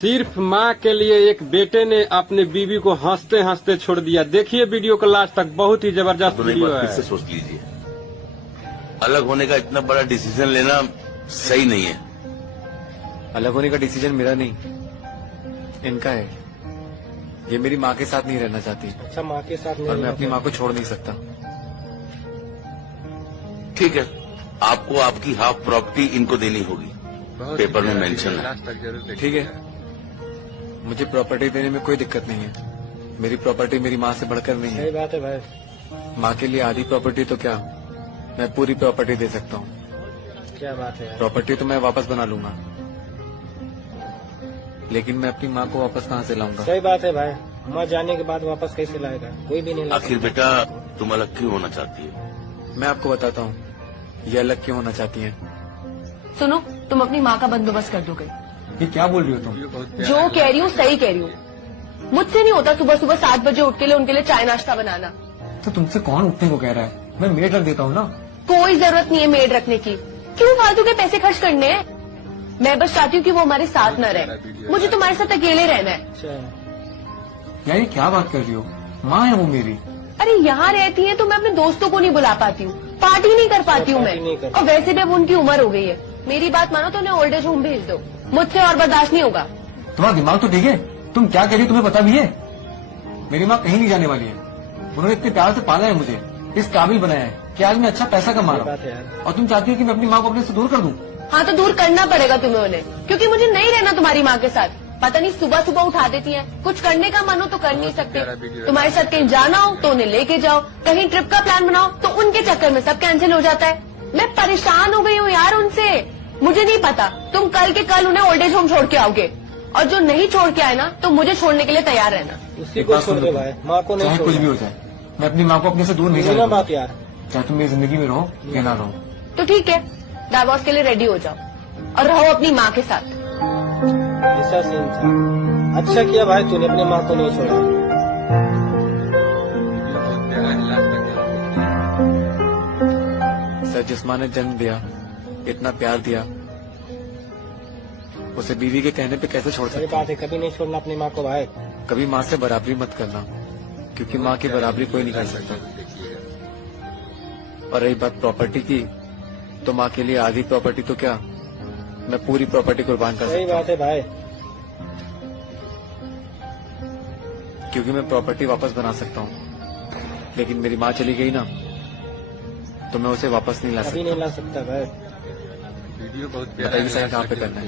सिर्फ माँ के लिए एक बेटे ने अपने बीवी को हंसते हंसते छोड़ दिया। देखिए वीडियो को लास्ट तक, बहुत ही जबरदस्त वीडियो है। फिर से सोच लीजिए, अलग होने का इतना बड़ा डिसीजन लेना सही नहीं है। अलग होने का डिसीजन मेरा नहीं, इनका है। ये मेरी माँ के साथ नहीं रहना चाहती। अच्छा, माँ के साथ नहीं, और मैं अपनी माँ को छोड़ नहीं सकता। ठीक है, आपको आपकी हाफ प्रॉपर्टी इनको देनी होगी, पेपर में मेंशन है। ठीक है, मुझे प्रॉपर्टी देने में कोई दिक्कत नहीं है। मेरी प्रॉपर्टी मेरी माँ से बढ़कर नहीं है। सही बात है भाई। माँ के लिए आधी प्रॉपर्टी तो क्या, मैं पूरी प्रॉपर्टी दे सकता हूँ। क्या बात है यार। प्रॉपर्टी तो मैं वापस बना लूंगा, लेकिन मैं अपनी माँ को वापस कहाँ से लाऊंगा? सही बात है भाई, माँ जाने के बाद वापस कैसे लाएगा? कोई भी नहीं ला आखिर बेटा तुम अलग क्यों होना चाहती हो? मैं आपको बताता हूँ ये अलग क्यों होना चाहती है। सुनो, तुम अपनी माँ का बंदोबस्त कर दोगे। ये क्या बोल रही हो तुम? जो कह रही हूँ सही कह रही हूँ। मुझसे नहीं होता सुबह सुबह 7 बजे उठ के लिए उनके लिए चाय नाश्ता बनाना। तो तुमसे कौन उठने को कह रहा है? मैं मेड रख देता हूँ ना। कोई जरूरत नहीं है मेड रखने की। क्यों फालतू के पैसे खर्च करने हैं? मैं बस चाहती हूँ कि वो हमारे साथ न रहे। मुझे तुम्हारे साथ अकेले रहना है। यार ये क्या बात कर रही हो? माँ है वो मेरी। अरे यहाँ रहती है तो मैं अपने दोस्तों को नहीं बुला पाती हूँ, पार्टी नहीं कर पाती हूँ मैं। और वैसे भी अब उनकी उम्र हो गई है। मेरी बात मानो तो उन्हें ओल्ड एज होम भेज दो। मुझसे और बर्दाश्त नहीं होगा। तुम्हारा दिमाग तो ठीक है? तुम क्या कह रही हो तुम्हें पता भी है? मेरी माँ कहीं नहीं जाने वाली है। उन्होंने इतने प्यार से पाला है मुझे, इस काबिल बनाया है कि आज मैं अच्छा पैसा कमा रहा हूँ। और तुम चाहती हो कि मैं अपनी माँ को अपने से दूर कर दूं? हाँ तो दूर करना पड़ेगा तुम्हें उन्हें, क्योंकि मुझे नहीं रहना तुम्हारी माँ के साथ। पता नहीं सुबह सुबह उठा देती हैं। कुछ करने का मन हो तो कर नहीं सकते। तुम्हारे साथ कहीं जाना हो तो उन्हें लेके जाओ, कहीं ट्रिप का प्लान बनाओ तो उनके चक्कर में सब कैंसिल हो जाता है। मैं परेशान हो गई हूँ यार उनसे। मुझे नहीं पता, तुम कल के कल उन्हें ओल्ड एज होम छोड़ के आओगे, और जो नहीं छोड़ के आए ना तो मुझे छोड़ने के लिए तैयार रहना। उसी को छोड़ के भाई, माँ को नहीं। चाहे कुछ भी हो जाए, मैं अपनी माँ को अपने से दूर नहीं छोड़ना। जाना। बात यार, चाहे तुम मेरी जिंदगी में रहो या ना रहो। तो ठीक है, डाइवोर्स के लिए रेडी हो जाओ और रहो अपनी माँ के साथ। ऐसा सीन था। अच्छा किया भाई तूने अपनी माँ को नहीं छोड़ा। सर, जिस माँ ने जन्म दिया, इतना प्यार दिया, उसे बीवी के कहने पे कैसे छोड़ सही सकते? बात है, कभी नहीं छोड़ना अपनी माँ को भाई। कभी माँ से बराबरी मत करना, क्योंकि माँ की बराबरी कोई नहीं कर सकता। और रही बात प्रॉपर्टी की, तो माँ के लिए आधी प्रॉपर्टी तो क्या, मैं पूरी प्रॉपर्टी कुर्बान कर सही सकता बात है भाई। हूँ, क्योंकि मैं प्रॉपर्टी वापस बना सकता हूँ। लेकिन मेरी माँ चली गई ना, तो मैं उसे वापस नहीं ला कभी सकता। नहीं ला सकता भाई। बताइए सर, कहाँ पे करना है?